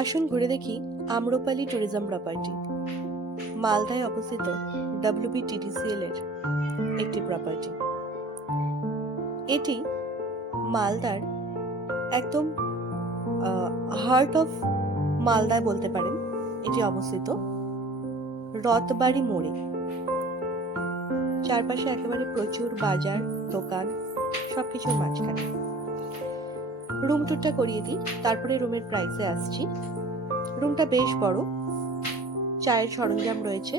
আসুন ঘুরে দেখি আম্রপালি ট্যুরিজম প্রপার্টি মালদায় অবস্থিত ডাব্লিউবিটিডিসিএল এর একটি প্রপার্টি এটি মালদার একদম হার্ট অফ মালদায় বলতে পারেন। এটি অবস্থিত রথবাড়ি মোড়ে। চারপাশে একেবারে প্রচুর বাজার, দোকান, সবকিছুর মাঝখানে। রুম টুরটা করিয়ে দিই, তারপরে রুমের প্রাইসে আসছি। রুমটা বেশ বড়, চায়ের সরঞ্জাম রয়েছে,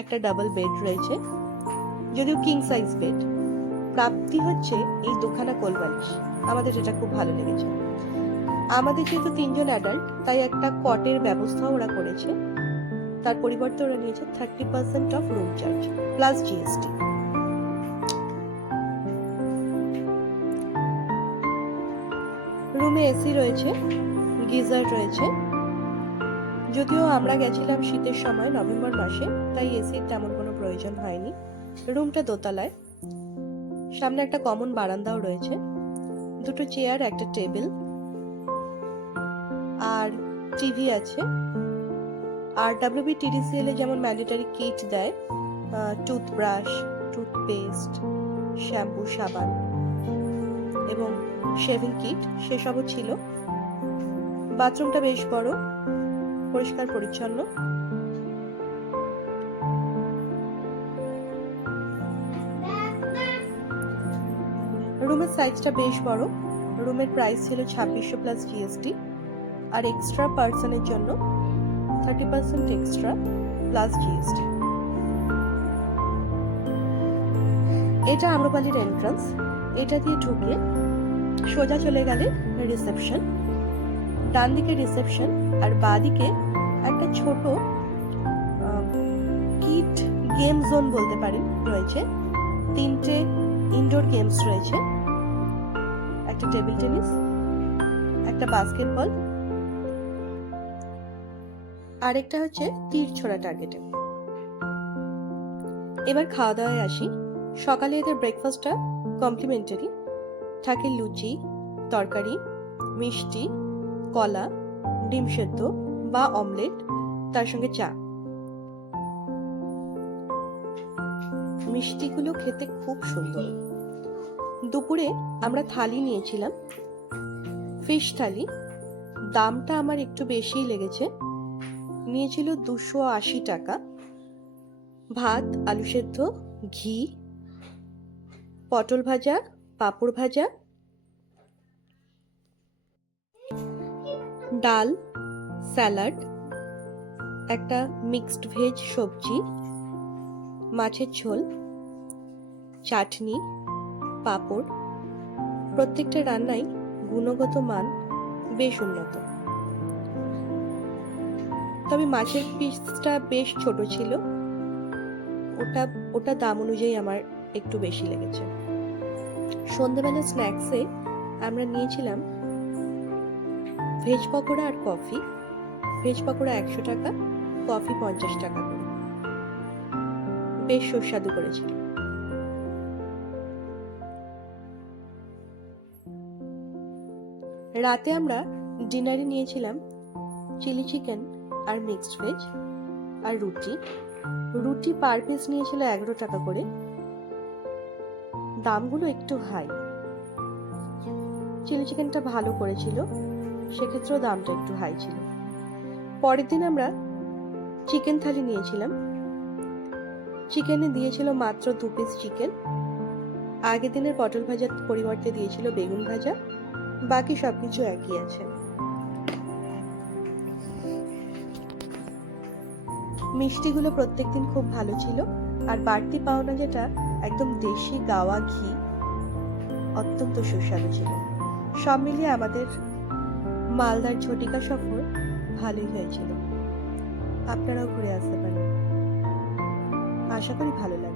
একটা ডাবল বেড রয়েছে, যদিও কিং সাইজ বেড প্রাপ্তি হচ্ছে এই দুখানা কোলবালিশ, আমাদের এটা খুব ভালো লেগেছে। আমাদের যেহেতু তিনজন অ্যাডাল্ট তাই একটা কটের ব্যবস্থাও ওরা করেছে। তার পরিবর্তে ওরা নিয়েছে thirty percent of room charge plus GST রুমে এসি রয়েছে, গিজার রয়েছে। যদিও আমরা গেছিলাম শীতের সময় নভেম্বর মাসে, তাই এসির তেমন কোনো প্রয়োজন হয়নি। রুমটা দোতলায়। সামনে একটা কমন বারান্দাও রয়েছে। দুটো চেয়ার, একটা টেবিল, আর টিভি আছে। আর ডাব্লিউবি টিডিসিএল এ যেমন ম্যান্ডেটারি কিট দেয় টুথব্রাশ টুথপেস্ট শ্যাম্পু সাবান এবং শেভিং কিট সেসবও ছিল। বাথরুমটা বেশ বড়, পরিষ্কার পরিচ্ছন্ন। রুমের সাইজটা বেশ বড়, রুমের প্রাইস ছিল ছাব্বিশশো প্লাস জিএসটি আর এক্সট্রা পার্সনের জন্য thirty percent extra plus GST এটা আম্রপালির এন্ট্রান্স এটা দিয়ে ঢুকে সোজা চলে গেলে রিসেপশন ডান দিকে রিসেপশন আর বাঁ দিকে একটা ছোট কিট গেম জোন বলতে পারেন, রয়েছে। তিনটে ইনডোর গেমস রয়েছে। একটা টেবিল টেনিস একটা বাস্কেটবল আরেকটা হচ্ছে তীর ছোড়া টার্গেটে এবার খাওয়া দাওয়ায় আসি। সকালে এদের ব্রেকফাস্টটা কমপ্লিমেন্টারি থাকে লুচি, তরকারি, মিষ্টি, কলা, ডিম সেদ্ধ বা অমলেট, তার সঙ্গে চা। মিষ্টিগুলো খেতে খুব সুন্দর। দুপুরে আমরা থালি নিয়েছিলাম। ফিশ থালি। দামটা আমার একটু বেশিই লেগেছে। নিয়েছিল দুশো আশি টাকা। ভাত, আলু সেদ্ধ, ঘি, পটল ভাজা পাঁপড় ভাজা, ডাল, স্যালাড, একটা মিক্সড ভেজ সবজি, মাছের ঝোল, চাটনি, পাঁপড়। প্রত্যেকটা রান্নাই গুণগত মান বেশ উন্নত। তবে মাছের পিসটা বেশ ছোট ছিল। ওটা ওটা দাম অনুযায়ী আমার একটু বেশি লেগেছে। সন্ধ্যেবেলা স্ন্যাক্সে আমরা নিয়েছিলাম ভেজ পকোড়া আর কফি। ভেজ পকোড়া একশো টাকা, কফি পঞ্চাশ টাকা করে। বেশ সুস্বাদু করেছিল। রাতে আমরা ডিনারে নিয়েছিলাম চিলি চিকেন আর মিক্সড ভেজ আর রুটি। রুটি পার পিস নিয়েছিল এগারো টাকা করে। দামগুলো একটু হাই। চিলি চিকেনটা ভালো করেছিল, সেক্ষেত্রেও দামটা একটু হাই ছিল। পরের দিন আমরা চিকেন থালি নিয়েছিলাম। চিকেনে দিয়েছিল মাত্র দু পিস চিকেন আগের দিনের পটল ভাজার পরিবর্তে দিয়েছিল বেগুন ভাজা। বাকি সবকিছু একই আছে। মিষ্টিগুলো প্রত্যেকদিন খুব ভালো ছিল। আর বাড়তি পাওনা যেটা একদম দেশি গাওয়া ঘি অত্যন্ত সুস্বাদু ছিল। সব মিলিয়ে আমাদের মালদার ঝটিকা সফর ভালোই হয়েছিল। আপনারাও ঘুরে আসতে পারেন। আশা করি ভালো লাগবে।